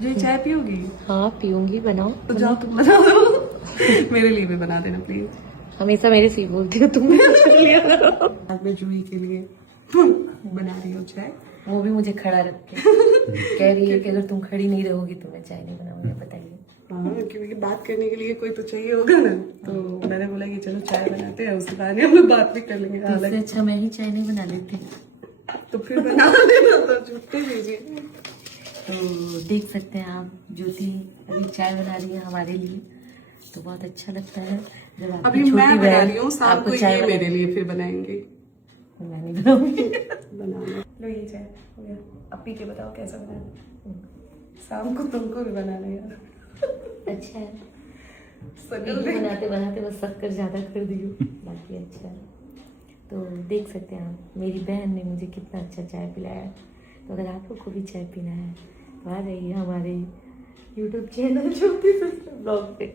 ये चाय पियोगी? हाँ पीऊंगी, बनाओ। तो जाओ तुम बना दो। मेरे लिए भी बना देना प्लीज। हमेशा मेरे से ही बोलती हो तुम। आज मैं जूही के लिए बना रही हूँ चाय। वो भी मुझे खड़ा रख के कह रही है कि अगर तुम खड़ी नहीं रहोगी तो मैं चाय नहीं बनाऊंगी। बताइए। हाँ, क्योंकि बात करने के लिए कोई तो चाहिए होगा ना, तो मैंने बोला कि चलो चाय बनाते हैं, उसके बाद हम लोग बात भी कर लेंगे। इससे अच्छा मैं ही चाय नहीं बना लेती। तो फिर बना लेना, तो छुट्टी दीजिए। तो देख सकते हैं आप, ज्योति अभी चाय बना रही है हमारे लिए, तो बहुत अच्छा लगता है जब आपकी अभी छोटी मैं बना बहन रही हूँ, शाम आपको को चाय ये मेरे लिए फिर बनाएंगे। मैं नहीं बनाऊंगी। बनाना लो, ये चाय हो गया। अब पी के बताओ कैसा बना। शाम को तुमको भी बनाना यार। अच्छा है। सकल बनाते बनाते बस शक्कर ज्यादा कर दी हूँ, बाकी अच्छा है। तो देख सकते हैं आप, मेरी बहन ने मुझे कितना अच्छा चाय पिलाया। तो अगर आप लोग को भी चाय पीना है तो आ जाइए हमारे YouTube चैनल ज्योति सिस्टर ब्लॉग पे।